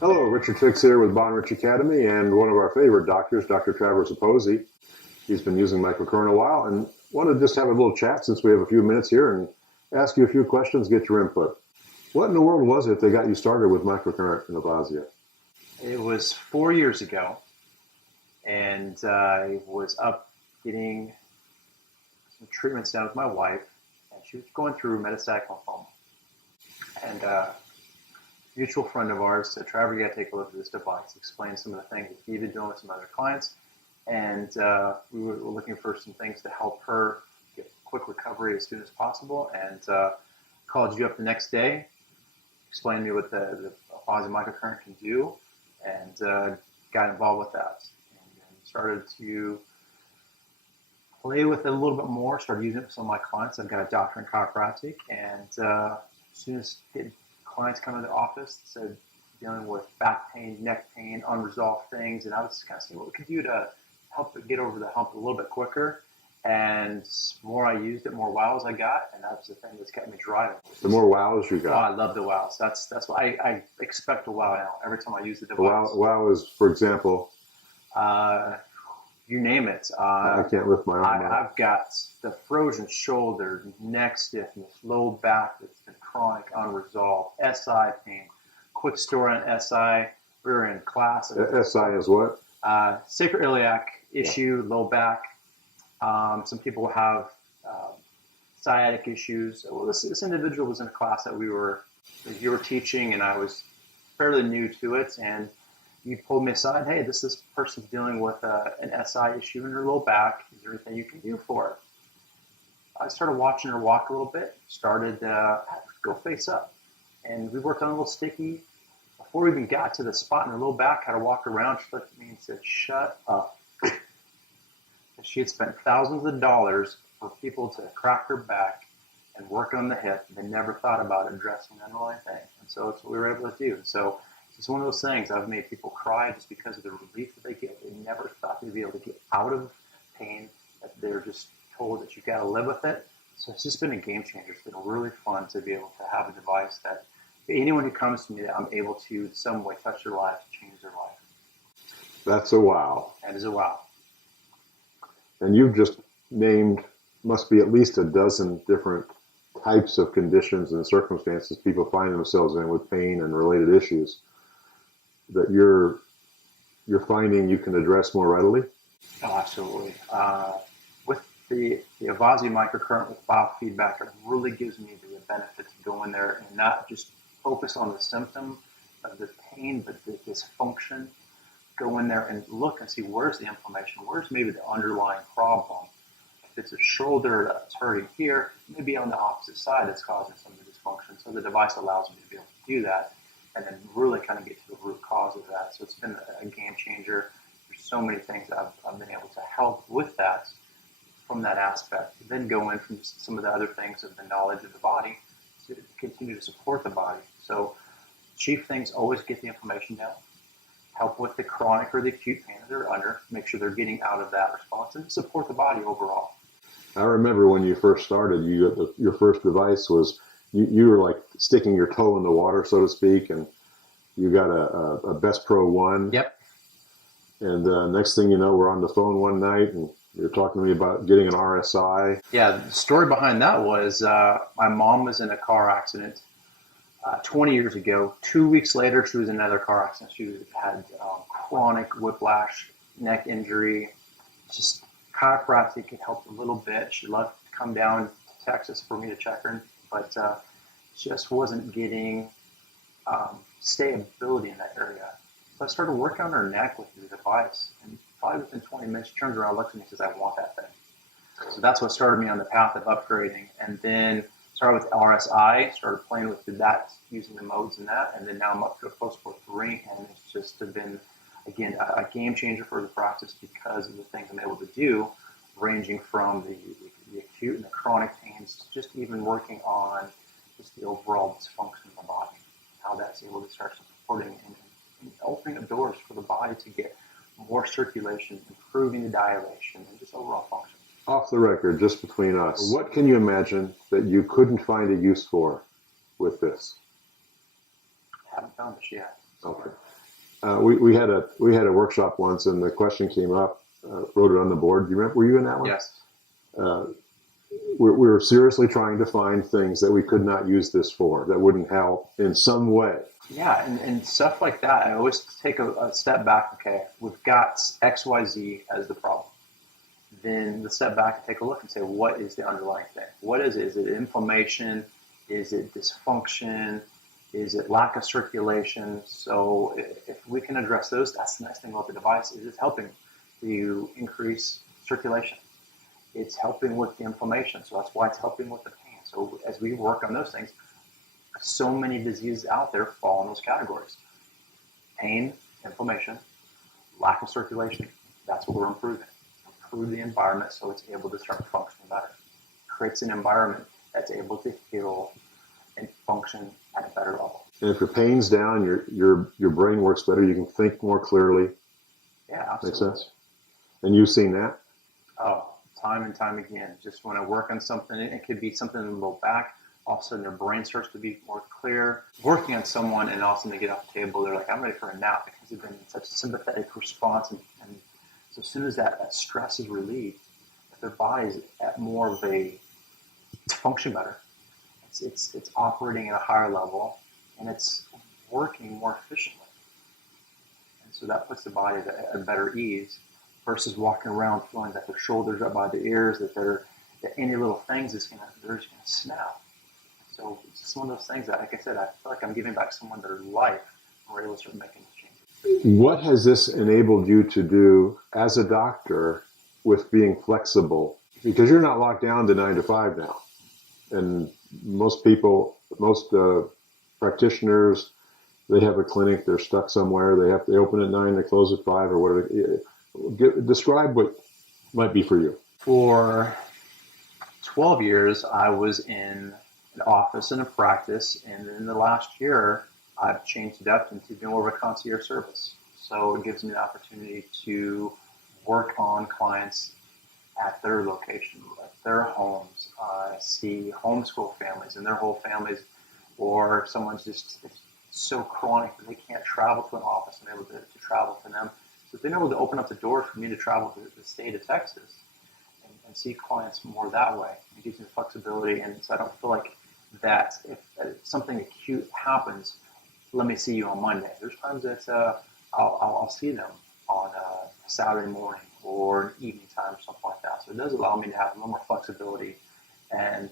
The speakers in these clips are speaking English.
Hello, Richard Fix here with Bond Rich Academy and one of our favorite doctors, Dr. Traver Sopoci. He's been using microcurrent a while and wanted to just have a little chat since we have a few minutes here and ask you a few questions, get your input. What in the world was it that got you started with microcurrent in Avasia? It was 4 years ago, and I was up getting some treatments done with my wife, and she was going through metastatic lymphoma. And a mutual friend of ours said, Traver, you got to take a look at this device, explain some of the things that he'd been doing with some other clients, and we were looking for some things to help her get quick recovery as soon as possible, and called you up the next day, explained to me what the positive microcurrent can do, and got involved with that. And started to play with it a little bit more, started using it with some of my clients. I've got a doctor in chiropractic, and as soon as clients come to the office, said dealing with back pain, neck pain, unresolved things, and I was just kind of seeing what we could do to help it get over the hump a little bit quicker. And the more I used it, more wows I got, and that's the thing that's kept me driving. The more wows you got. Oh, I love the wows. That's why I expect a wow now every time I use the device. Wow is, for example? You name it. I can't lift my arm up. I've got the frozen shoulder, neck stiffness, low back that's been chronic, unresolved, SI pain. Quick story on SI. We were in class. SI is what? Sacroiliac issue, low back. Some people have sciatic issues. Well, this individual was in a class that you were teaching, and I was fairly new to it. And you pulled me aside. Hey, this person's dealing with an SI issue in her low back. Is there anything you can do for her? I started watching her walk a little bit. Started go face up, and we worked on a little sticky. Before we even got to the spot in her low back, had to walk around. She looked at me and said, "Shut up." She had spent thousands of dollars for people to crack her back and work on the hip. They never thought about addressing the underlying thing. And so it's what we were able to do. And so it's one of those things. I've made people cry just because of the relief that they get. They never thought they'd be able to get out of pain, that they're just told that you've got to live with it. So it's just been a game changer. It's been really fun to be able to have a device that anyone who comes to me, that I'm able to in some way touch their life, change their life. That's a wow. That is a wow. And you've just named, must be at least a dozen different types of conditions and circumstances people find themselves in with pain and related issues that you're finding you can address more readily? Oh, absolutely. With the Avasia microcurrent with biofeedback, it really gives me the benefit to go in there and not just focus on the symptom of the pain, but the dysfunction. Go in there and look and see where's the inflammation, where's maybe the underlying problem. If it's a shoulder that's hurting here, maybe on the opposite side that's causing some of the dysfunction. So the device allows me to be able to do that and then really kind of get to the root cause of that. So it's been a game changer. There's so many things that I've been able to help with that from that aspect. Then go in from some of the other things of the knowledge of the body to continue to support the body. So chief things, always get the inflammation down. Help with the chronic or the acute pain that they're under, make sure they're getting out of that response, and support the body overall. I remember when you first started, your first device was, you were like sticking your toe in the water, so to speak, and you got a Best Pro 1. Yep. And next thing you know, we're on the phone one night, and you're talking to me about getting an RSI. Yeah, the story behind that was my mom was in a car accident 20 years ago. 2 weeks later, she was in another car accident. She had chronic whiplash, neck injury. Just chiropractic had helped a little bit. She left to come down to Texas for me to check her, but just wasn't getting stability in that area. So I started working on her neck with the device, and probably within 20 minutes, she turns around, looks at me, and says, "I want that thing." So that's what started me on the path of upgrading, and then started with RSI, started playing with that, using the modes in that, and then now I'm up to a Post-Sport 3, and it's just been, again, a game changer for the practice because of the things I'm able to do, ranging from the acute and the chronic pains to just even working on just the overall dysfunction of the body, how that's able to start supporting and opening up doors for the body to get more circulation, improving the dilation, and just overall function. Off the record, just between us, what can you imagine that you couldn't find a use for with this? I haven't found it yet. Okay. We had a workshop once, and the question came up. Wrote it on the board. Do you remember? Were you in that one? Yes. Uh, we were seriously trying to find things that we could not use this for, that wouldn't help in some way. Yeah, and stuff like that. I always take a step back. Okay, we've got XYZ as the problem. Then let's step back and take a look and say, what is the underlying thing? What is it? Is it inflammation? Is it dysfunction? Is it lack of circulation? So if we can address those, that's the nice thing about the device, is it's helping you increase circulation. It's helping with the inflammation, so that's why it's helping with the pain. So as we work on those things, so many diseases out there fall in those categories. Pain, inflammation, lack of circulation, that's what we're improving. Improve the environment so it's able to start functioning better. Creates an environment that's able to heal and function at a better level. And if your pain's down, your brain works better. You can think more clearly. Yeah, absolutely. Makes sense. And you've seen that? Oh, time and time again. Just when I work on something, it could be something in the low back. All of a sudden, their brain starts to be more clear. Working on someone, and all of a sudden they get off the table, they're like, I'm ready for a nap, because they've been in such a sympathetic response. And so as soon as that stress is relieved, their body's at more of a function better. It's operating at a higher level, and it's working more efficiently. And so that puts the body at a better ease versus walking around feeling that their shoulders are up by the ears, that any little things they're just gonna snap. So it's just one of those things that, like I said, I feel like I'm giving back someone their life, and we're able to start making these changes. What has this enabled you to do as a doctor with being flexible? Because you're not locked down to 9 to 5 now. And most practitioners, they have a clinic, they're stuck somewhere, they open at 9, they close at 5 or whatever. Describe what might be for you. For 12 years, I was in an office and a practice, and in the last year, I've changed it up into more of a concierge service. So it gives me the opportunity to work on clients at their location, at their homes, see homeschool families and their whole families, or if someone's just so chronic that they can't travel to an office, I'm able to travel to them. So it's been able to open up the door for me to travel to the state of Texas and see clients more that way. It gives me the flexibility, and so I don't feel like that if something acute happens, let me see you on Monday. There's times that I'll see them on a Saturday morning or an evening time or something like that. So it does allow me to have a little more flexibility, and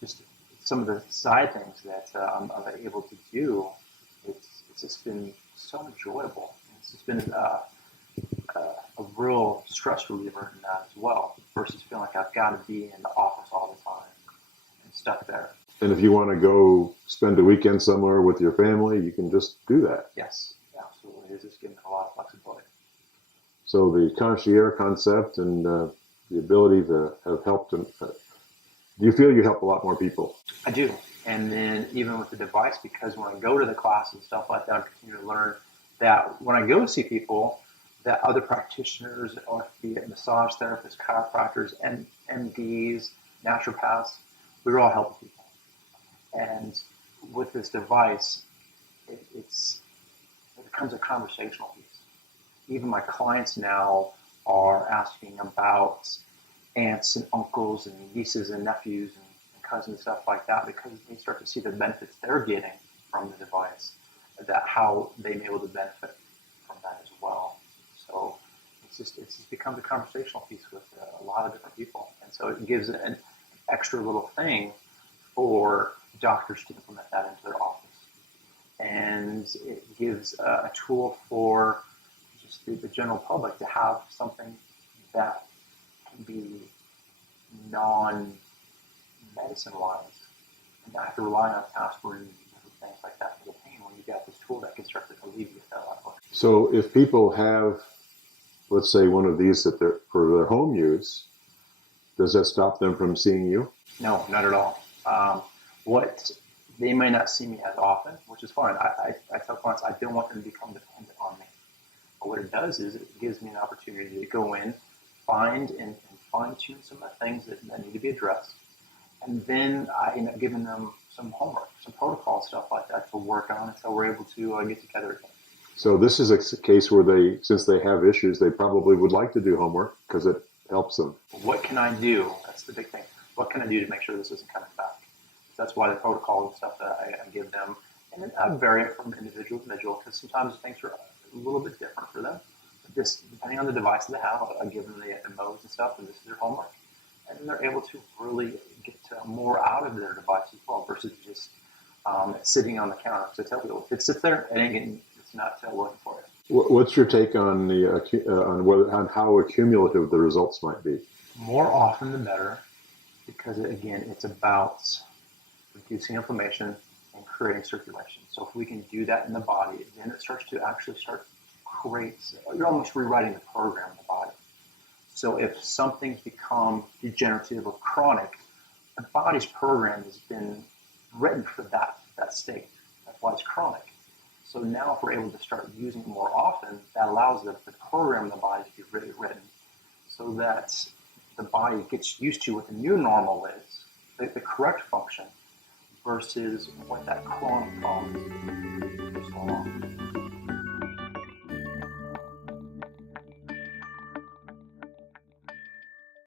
just some of the side things that I'm able to do. It's just been so enjoyable. It's just been a real stress reliever in that as well, versus feeling like I've got to be in the office all the time and stuck there. And if you want to go spend a weekend somewhere with your family, you can just do that. Yes, absolutely. It's just giving me a lot of flexibility. So the concierge concept and the ability to have helped them. Do you feel you help a lot more people? I do. And then even with the device, because when I go to the class and stuff like that, I continue to learn that when I go see people, that other practitioners, or be it massage therapists, chiropractors, and MDs, naturopaths, we're all helping people. And with this device, it becomes a conversational piece. Even my clients now are asking about aunts and uncles and nieces and nephews and cousins and stuff like that, because they start to see the benefits they're getting from the device, that how they may be able to benefit from that as well. So it's just becomes a conversational piece with a lot of different people, and so it gives an extra little thing for doctors to implement that into their office, and it gives a tool for just the general public to have something that can be non-medicine wise, and not have to rely on aspirin and things like that for the pain, when you got this tool that can start to alleviate that a lot more. So if people have, let's say, one of these that they're for their home use, does that stop them from seeing you? No, not at all. What they may not see me as often, which is fine. I tell clients I don't want them to become dependent on me. But what it does is it gives me an opportunity to go in, find and fine-tune some of the things that need to be addressed. And then I end up giving them some homework, some protocol stuff like that to work on until we're able to get together again. So this is a case where they, since they have issues, they probably would like to do homework because it helps them. What can I do? That's the big thing. What can I do to make sure this isn't coming back? That's why the protocol and stuff that I give them, and then I vary it from individual to individual because sometimes things are a little bit different for them. Just depending on the device they have, I give them the modes and stuff, and this is their homework, and then they're able to really get more out of their device as well versus just sitting on the counter. So I tell people, if it sits there, it's not working for you. What's your take on the on how accumulative the results might be? More often the better, because again, it's about reducing inflammation and creating circulation. So if we can do that in the body, then it starts to actually create. You're almost rewriting the program in the body. So if something's become degenerative or chronic, the body's program has been written for that state. That's why it's chronic. So now if we're able to start using it more often, that allows the program in the body to be really written so that the body gets used to what the new normal is, the correct function, versus what that chronic problem is.